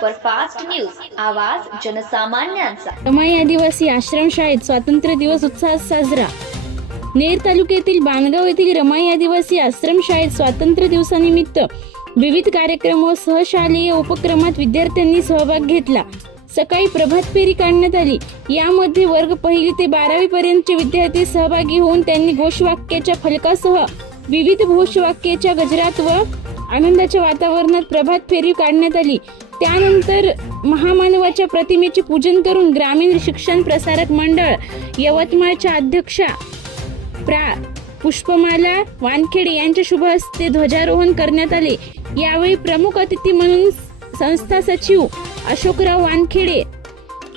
Superfast news, आवाज जनसामान्यांचा। रमाई आदिवासी आश्रमशाळेत स्वातंत्र्य दिवस उत्साहात साजरा। नेर तालुक्यातील बाणगाव येथील रमाई आदिवासी आश्रमशाळेत स्वातंत्र्य दिवसानिमित्त विविध कार्यक्रम व सहशालेय उपक्रमात विद्यार्थ्यांनी सहभाग घेतला। सकाळी प्रभात फेरी काढण्यात आली। यामध्ये वर्ग 1 ते 12वी पर्यंतचे विद्यार्थी सहभागी होऊन त्यांनी घोषवाक्याच्या फलकासह विविध घोषवाक्याच्या गजरात व आनंदाच्या वातावरणात प्रभात फेरी काढण्यात आली। त्यानंतर महामानवाच्या प्रतिमेचे पूजन करून ग्रामीण शिक्षण प्रसारक मंडळ यवतमाळच्या अध्यक्षा पुष्पमाला वानखेडे यांच्या शुभ हस्ते ध्वजारोहण करण्यात आले। यावेळी प्रमुख अतिथी म्हणून संस्था सचिव अशोकराव वानखेडे,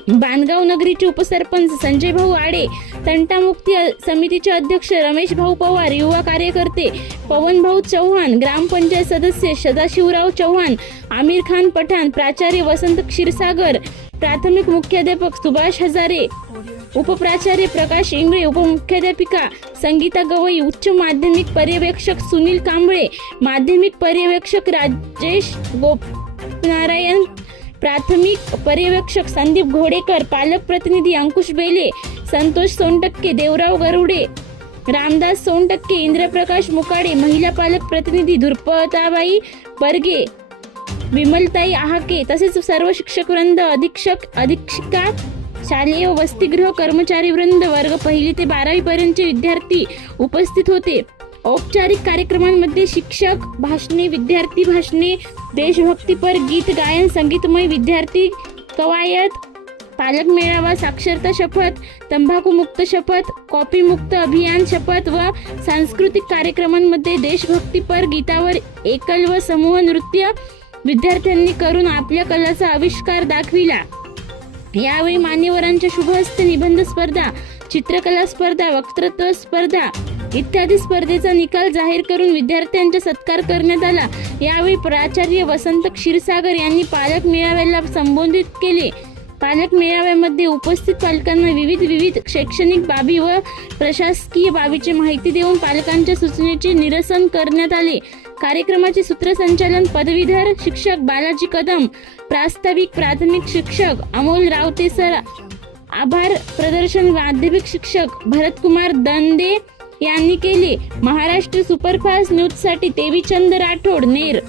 बाणगाव नगरीचे उपसरपंच संजय भाऊ आडे, तंटामुक्ती समितीचे अध्यक्ष रमेश भाऊ पवार, युवा कार्यकर्ते पवन भाऊ चव्हाण, ग्रामपंचायत सदस्य सदाशिवराव चव्हाण, आमिर खान पठाण, प्राचार्य वसंत क्षीरसागर, प्राथमिक मुख्याध्यापक सुभाष हजारे, उपप्राचार्य प्रकाश इंगळे, उपमुख्याध्यापिका संगीता गवई, उच्च माध्यमिक पर्यवेक्षक सुनील कांबळे, माध्यमिक पर्यवेक्षक राजेश गोपनारायण, प्राथमिक पर्यवेक्षक संदीप घोडेकर, पालक प्रतिनिधी अंकुश बेले, संतोष सोनटक्के, देवराव गरुडे, रामदास सोनटक्के, इंद्रप्रकाश मुकाडे, महिला पालक प्रतिनिधी धुरपताबाई बर्गे, विमलताई आहाके तसेच सर्व शिक्षक वृंद, अधीक्षिका, शालेय वसतिगृह कर्मचारी वृंद, वर्ग 1 ते 12वी पर्यंतचे विद्यार्थी उपस्थित होते। औपचारिक कार्यक्रमांमध्ये शिक्षक भाषणे, विद्यार्थी भाषणे, देशभक्तीपर गीत गायन, संगीतमय विद्यार्थी कवायत, पालक मेळावा, साक्षरता शपथ, तंबाखू मुक्त शपथ, कॉपी मुक्त अभियान शपथ व सांस्कृतिक कार्यक्रमांमध्ये देशभक्तीपर गीतावर एकल व समूह नृत्य विद्यार्थ्यांनी करून आपल्या कलाचा आविष्कार दाखविला। यावेळी मान्यवरांच्या शुभ हस्ते निबंध स्पर्धा, चित्रकला स्पर्धा, वक्तृत्व स्पर्धा इत्यादी स्पर्धेचा निकाल जाहीर करून विद्यार्थ्यांचा सत्कार करण्यात आला। यावेळी प्राचार्य वसंत क्षीरसागर यांनी पालक मेळाव्याला संबोधित केले। पालक मेळाव्यामध्ये उपस्थित पालकांना विविध शैक्षणिक बाबी व प्रशासकीय बाबीची माहिती देऊन पालकांच्या सूचनेचे निरसन करण्यात आले। कार्यक्रमाचे सूत्रसंचालन पदवीधर शिक्षक बालाजी कदम, प्रास्ताविक प्राथमिक शिक्षक अमोल रावते सर, आभार प्रदर्शन माध्यमिक शिक्षक भरतकुमार दंदे यांनी केले। महाराष्ट्र सुपरफास्ट न्यूज साठी देवीचंद राठोड, नेर।